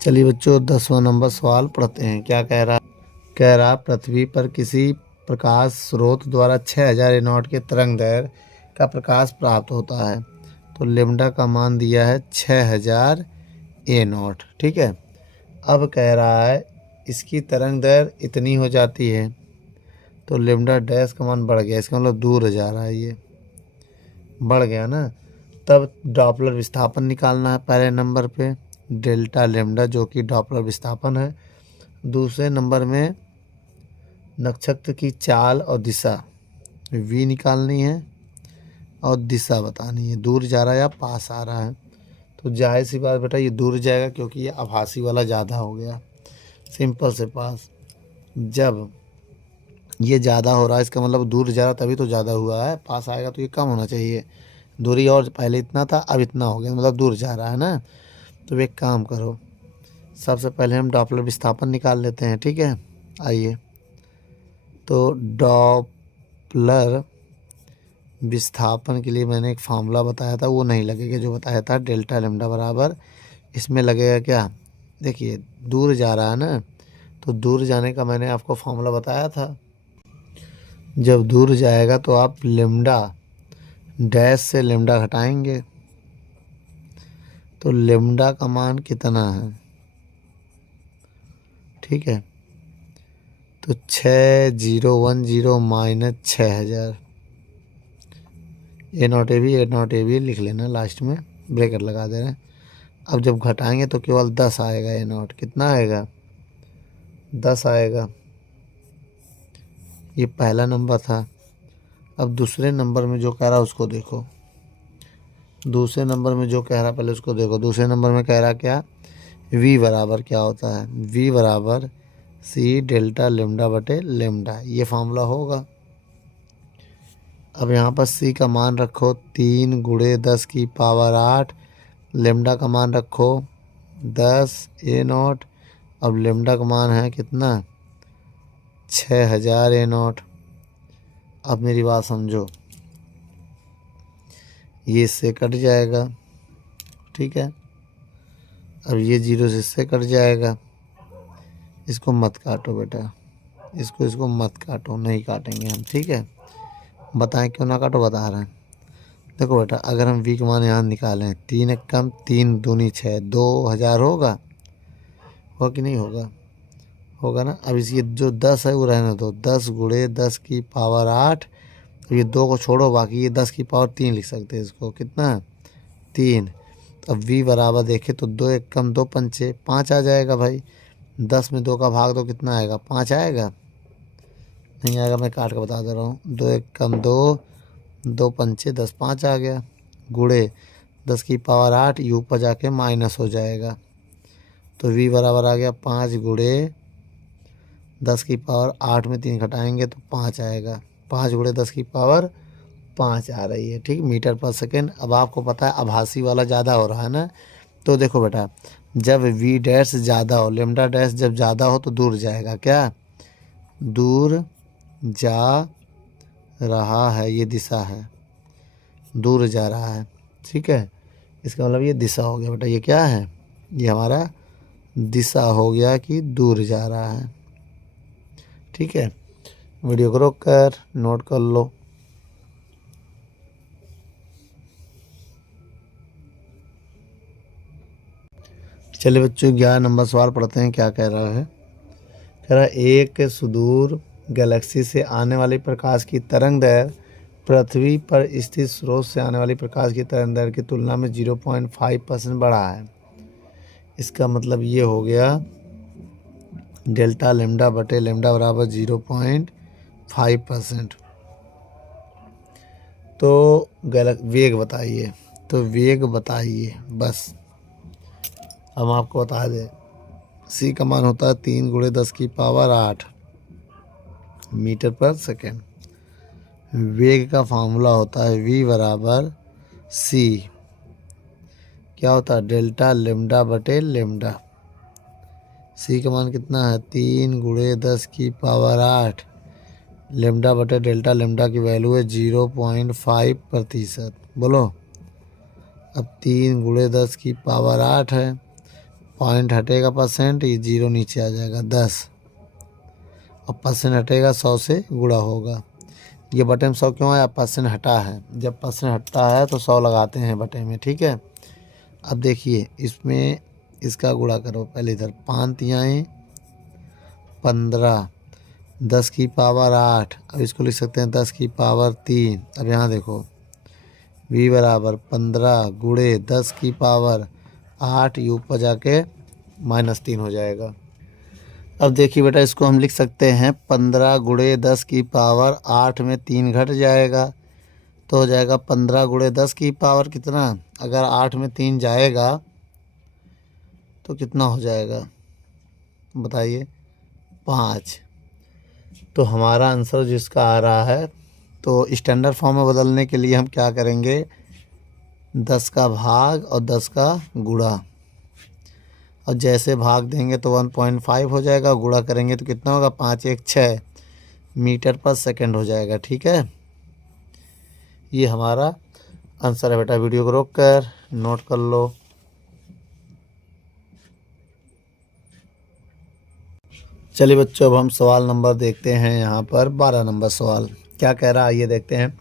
चलिए बच्चों, 10वां नंबर सवाल पढ़ते हैं। क्या कह रहा, पृथ्वी पर किसी प्रकाश स्रोत द्वारा 6000 ए नॉट के तरंग दैर्घ्य का प्रकाश प्राप्त होता है। तो लेमडा का मान दिया है 6000 ए नॉट, ठीक है। अब कह रहा है इसकी तरंग दैर्घ्य इतनी हो जाती है, तो लेमडा डैश का मान बढ़ गया, इसका मतलब दूर जा रहा है, ये बढ़ गया ना। तब डॉपलर विस्थापन निकालना है पहले नंबर पे, डेल्टा लेमडा जो कि डॉपलर विस्थापन है। दूसरे नंबर में नक्षत्र की चाल और दिशा v निकालनी है और दिशा बतानी है, दूर जा रहा है या पास आ रहा है। तो जाहिर सी बात बेटा ये दूर जाएगा, क्योंकि ये आभासी वाला ज़्यादा हो गया, सिंपल से पास। जब ये ज़्यादा हो रहा है इसका मतलब दूर जा रहा तभी तो ज़्यादा हुआ है, पास आएगा तो ये कम होना चाहिए। दूरी और पहले इतना था अब इतना हो गया, मतलब दूर जा रहा है ना। तो एक काम करो, सबसे पहले हम डॉपलर विस्थापन निकाल लेते हैं, ठीक है। आइए, तो डॉपलर विस्थापन के लिए मैंने एक फार्मूला बताया था, वो नहीं लगेगा जो बताया था, डेल्टा लेमडा बराबर इसमें लगेगा क्या, देखिए दूर जा रहा है ना, तो दूर जाने का मैंने आपको फार्मूला बताया था। जब दूर जाएगा तो आप लेमडा डैश से लेमडा घटाएंगे, तो लेमडा का मान कितना है, ठीक है। तो 6010 माइनस 6000 ए नॉट ए भी लिख लेना, लास्ट में ब्रैकेट लगा दे रहे हैं। अब जब घटाएंगे तो केवल 10 आएगा, ए नॉट कितना आएगा, 10 आएगा। ये पहला नंबर था। अब दूसरे नंबर में जो कह रहा उसको देखो, दूसरे नंबर में जो कह रहा पहले उसको देखो। दूसरे नंबर में कह रहा क्या, v बराबर क्या होता है, v बराबर सी डेल्टा लेमडा बटे लेमडा, ये फार्मूला होगा। अब यहाँ पर c का मान रखो 3 गुणे 10 की पावर 8, लेमडा का मान रखो 10 ए नॉट। अब लेमडा का मान है कितना, 6000 ए नॉट। अब मेरी बात समझो, ये इससे कट जाएगा, ठीक है। अब ये 0 से इससे कट जाएगा, इसको मत काटो बेटा, इसको मत काटो, नहीं काटेंगे हम, ठीक है। बताएं क्यों ना काटो, बता रहे हैं। देखो बेटा, अगर हम v का मान यहाँ निकालें, 3 एक कम 3 दूनी 6, 2000 होगा कि नहीं होगा, होगा ना। अब इस ये जो 10 है वो रहने दो, 10 गुणे 10 की पावर 8। अब ये 2 को छोड़ो, बाकी ये 10 की पावर 3 लिख सकते हैं, इसको कितना 3। अब v बराबर देखें तो 2 एक कम 2 पंचे 5 आ जाएगा भाई। 10 में 2 का भाग दो कितना आएगा, 5 आएगा, नहीं आएगा, मैं काट कर बता दे रहा हूँ। 2 एक कम 2, 2 पंचे 10, 5 आ गया। गुणे 10 की पावर 8, यू पर जाके माइनस हो जाएगा, तो v बराबर आ गया 5 गुणे 10 की पावर 8 में 3 घटाएंगे तो 5 आएगा। 5 गुणे 10 की पावर 5 आ रही है, ठीक, मीटर पर सेकेंड। अब आपको पता है आभासी वाला ज़्यादा हो रहा है ना। तो देखो बेटा, जब v डैश ज़्यादा हो, लेमडा डैश जब ज़्यादा हो तो दूर जाएगा, क्या दूर जा रहा है, ये दिशा है, दूर जा रहा है, ठीक है। इसका मतलब ये दिशा हो गया बेटा, ये क्या है, ये हमारा दिशा हो गया कि दूर जा रहा है, ठीक है। वीडियो को रोक कर नोट कर लो। चलिए बच्चों 11 नंबर सवाल पढ़ते हैं, क्या कह रहा है। कह रहा है एक सुदूर गैलेक्सी से आने वाली प्रकाश की तरंग दैर्घ्य पृथ्वी पर स्थित स्रोत से आने वाली प्रकाश की तरंग दैर्घ्य की तुलना में 0.5% बढ़ा है। इसका मतलब ये हो गया डेल्टा लेमडा बटे लेमडा बराबर 0.5%। तो वेग बताइए, तो वेग बताइए बस। हम आपको बता दें सी का मान होता है 3 × 10⁸ मीटर पर सेकेंड। वेग का फार्मूला होता है v बराबर सी, क्या होता है डेल्टा लेमडा बटे लेमडा। सी का मान कितना है 3 × 10⁸ लेमडा बटे डेल्टा लेमडा की वैल्यू है 0.5%। बोलो अब 3 × 10⁸ है, पॉइंट हटेगा परसेंट, ये 0 नीचे आ जाएगा 10, और परसेंट हटेगा 100 से गुणा होगा। ये बटे में 100 क्यों आया, परसेंट हटा है, जब परसेंट हटता है तो 100 लगाते हैं बटे में, ठीक है। अब देखिए इसमें इसका गुणा करो, पहले इधर 5 तिहाई 15 10⁸, अब इसको लिख सकते हैं 10⁻3। अब यहाँ देखो v बराबर 15 × 10⁸, ये ऊपर जाके -3 हो जाएगा। अब देखिए बेटा इसको हम लिख सकते हैं 15 × 10⁸, में 3 घट जाएगा तो हो जाएगा 15 × 10⁸ कितना, अगर 8 में 3 जाएगा तो कितना हो जाएगा बताइए 5। तो हमारा आंसर जिसका आ रहा है, तो स्टैंडर्ड फॉर्म में बदलने के लिए हम क्या करेंगे 10 का भाग और 10 का गुणा, और जैसे भाग देंगे तो 1.5 हो जाएगा, गुणा करेंगे तो कितना होगा 5 × 1 = 6 मीटर पर सेकंड हो जाएगा, ठीक है। ये हमारा आंसर है बेटा। वीडियो को रोक कर नोट कर लो। चलिए बच्चों अब हम सवाल नंबर देखते हैं। यहाँ पर 12 नंबर सवाल क्या कह रहा है ये देखते हैं।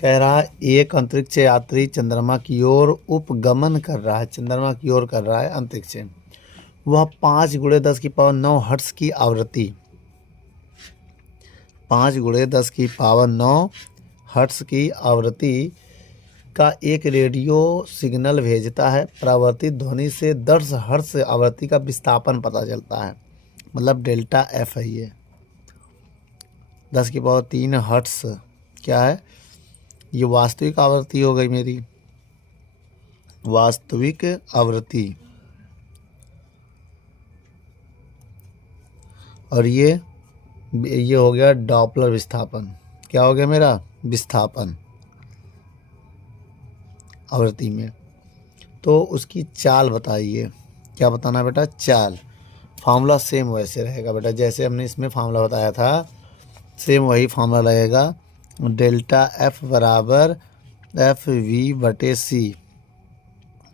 कह रहा है एक अंतरिक्ष यात्री चंद्रमा की ओर उपगमन कर रहा है, चंद्रमा की ओर कर रहा है अंतरिक्ष से। वह 5 × 10⁹ हर्ट्ज की आवृत्ति 5 × 10⁹ हर्ट्ज की आवृत्ति का एक रेडियो सिग्नल भेजता है। परावर्तित ध्वनि से 10 हर्ट्ज आवृत्ति का विस्थापन पता चलता है, मतलब डेल्टा एफ है ये। 10⁻³ हर्ट्ज क्या है, ये वास्तविक आवृत्ति हो गई मेरी, वास्तविक आवृत्ति। और ये हो गया डॉपलर विस्थापन, क्या हो गया मेरा विस्थापन आवृत्ति में। तो उसकी चाल बताइए, क्या बताना बेटा चाल। फार्मूला सेम वैसे रहेगा बेटा, जैसे हमने इसमें फार्मूला बताया था सेम वही फार्मूला रहेगा। डेल्टा एफ बराबर FV बटे सी,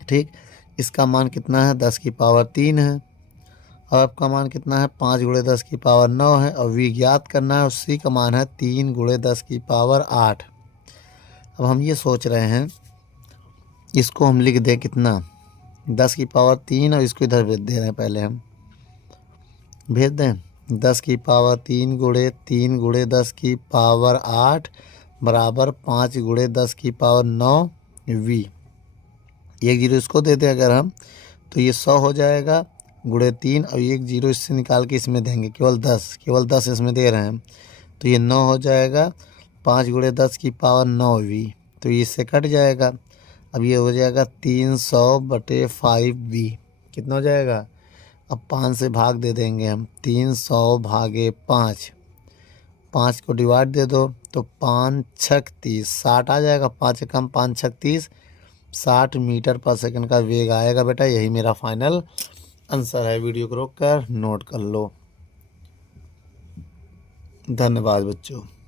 ठीक। इसका मान कितना है 10⁻³ है, और एफ का मान कितना है 5 × 10⁻9 है, और वी ज्ञात करना है, और सी का मान है 3 × 10⁸। अब हम ये सोच रहे हैं इसको हम लिख दें कितना 10⁻3, और इसको इधर भेज दे रहे हैं, पहले हम भेज दें 10⁻3 × 3 × 10⁸ बराबर 5 × 10⁻9 v। एक 0 इसको दे दें अगर हम, तो ये 100 हो जाएगा ×3, और एक 0 इससे निकाल के इसमें देंगे, केवल 10 इसमें दे रहे हैं, तो ये 9 हो जाएगा 5 × 10⁻9 v, तो ये इससे कट जाएगा। अब ये हो जाएगा 300/5v, कितना हो जाएगा, अब 5 से भाग दे देंगे हम, 300/5, 5 को डिवाइड दे दो तो 5 × 30, 60 आ जाएगा, 5 कम 5 × 30, 60 मीटर पर सेकंड का वेग आएगा बेटा। यही मेरा फाइनल आंसर है। वीडियो को रोक कर नोट कर लो। धन्यवाद बच्चों।